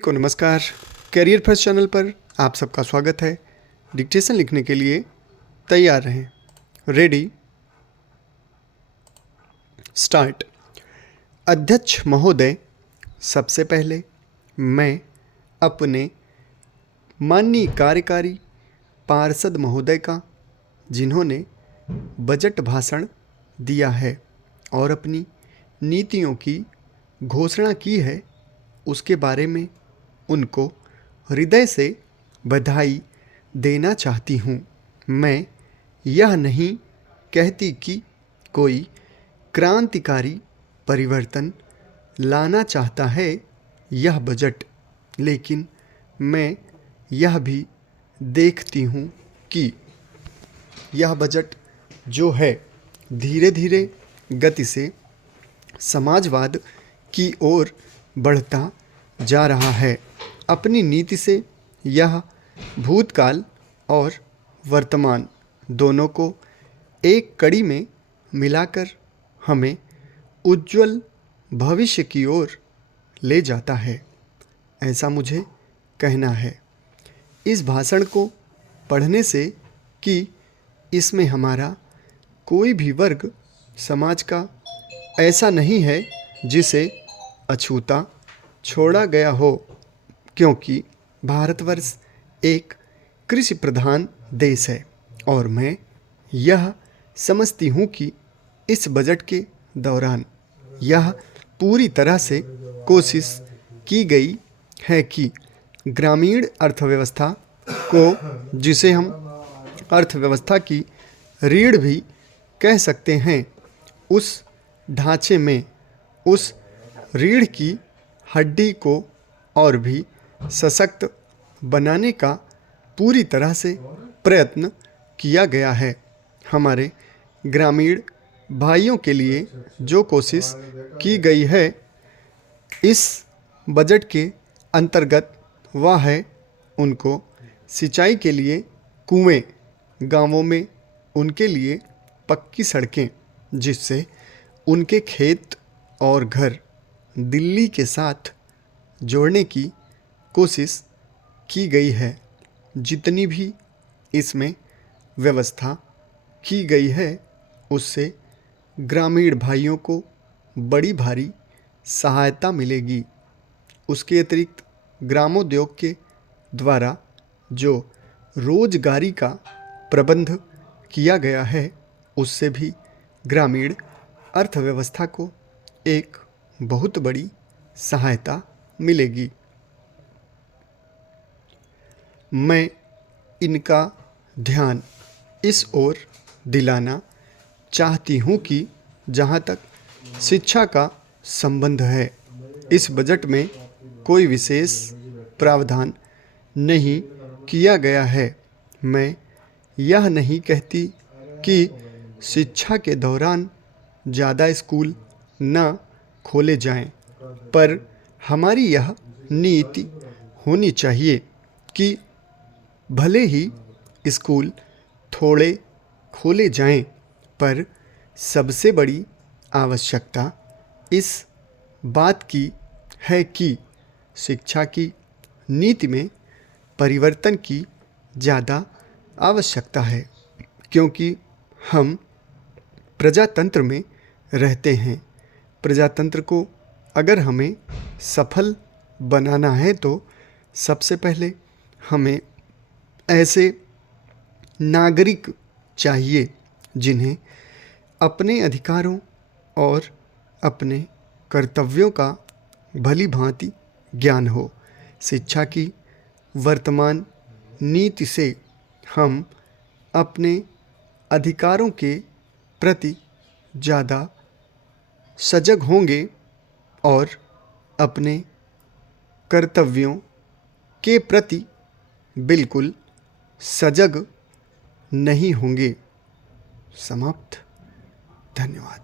को नमस्कार। Career first channel पर आप सबका स्वागत है। डिक्टेशन लिखने के लिए तैयार रहें। Ready, start. अध्यक्ष महोदय, सबसे पहले मैं अपने माननीय कार्यकारी पार्षद महोदय का, जिन्होंने बजट भाषण दिया है और अपनी नीतियों की घोषणा की है, उसके बारे में उनको हृदय से बधाई देना चाहती हूँ। मैं यह नहीं कहती कि कोई क्रांतिकारी परिवर्तन लाना चाहता है यह बजट, लेकिन मैं यह भी देखती हूँ कि यह बजट जो है धीरे धीरे गति से समाजवाद की ओर बढ़ता जा रहा है। अपनी नीति से यह भूतकाल और वर्तमान दोनों को एक कड़ी में मिलाकर हमें उज्जवल भविष्य की ओर ले जाता है, ऐसा मुझे कहना है। इस भाषण को पढ़ने से कि इसमें हमारा कोई भी वर्ग समाज का ऐसा नहीं है जिसे अछूता छोड़ा गया हो, क्योंकि भारतवर्ष एक कृषि प्रधान देश है और मैं यह समझती हूँ कि इस बजट के दौरान यह पूरी तरह से कोशिश की गई है कि ग्रामीण अर्थव्यवस्था को, जिसे हम अर्थव्यवस्था की रीढ़ भी कह सकते हैं, उस ढांचे में उस रीढ़ की हड्डी को और भी सशक्त बनाने का पूरी तरह से प्रयत्न किया गया है। हमारे ग्रामीण भाइयों के लिए जो कोशिश की गई है इस बजट के अंतर्गत, वह है उनको सिंचाई के लिए कुएं, गांवों में उनके लिए पक्की सड़कें, जिससे उनके खेत और घर दिल्ली के साथ जोड़ने की कोशिश की गई है। जितनी भी इसमें व्यवस्था की गई है उससे ग्रामीण भाइयों को बड़ी भारी सहायता मिलेगी। उसके अतिरिक्त ग्रामोद्योग के द्वारा जो रोजगारी का प्रबंध किया गया है उससे भी ग्रामीण अर्थव्यवस्था को एक बहुत बड़ी सहायता मिलेगी। मैं इनका ध्यान इस ओर दिलाना चाहती हूँ कि जहाँ तक शिक्षा का संबंध है, इस बजट में कोई विशेष प्रावधान नहीं किया गया है। मैं यह नहीं कहती कि शिक्षा के दौरान ज़्यादा स्कूल न खोले जाएं, पर हमारी यह नीति होनी चाहिए कि भले ही स्कूल थोड़े खोले जाएं, पर सबसे बड़ी आवश्यकता इस बात की है कि शिक्षा की नीति में परिवर्तन की ज़्यादा आवश्यकता है, क्योंकि हम प्रजातंत्र में रहते हैं। प्रजातंत्र को अगर हमें सफल बनाना है तो सबसे पहले हमें ऐसे नागरिक चाहिए जिन्हें अपने अधिकारों और अपने कर्तव्यों का भली भांति ज्ञान हो। शिक्षा की वर्तमान नीति से हम अपने अधिकारों के प्रति ज़्यादा सजग होंगे और अपने कर्तव्यों के प्रति बिल्कुल सजग नहीं होंगे। समाप्त। धन्यवाद।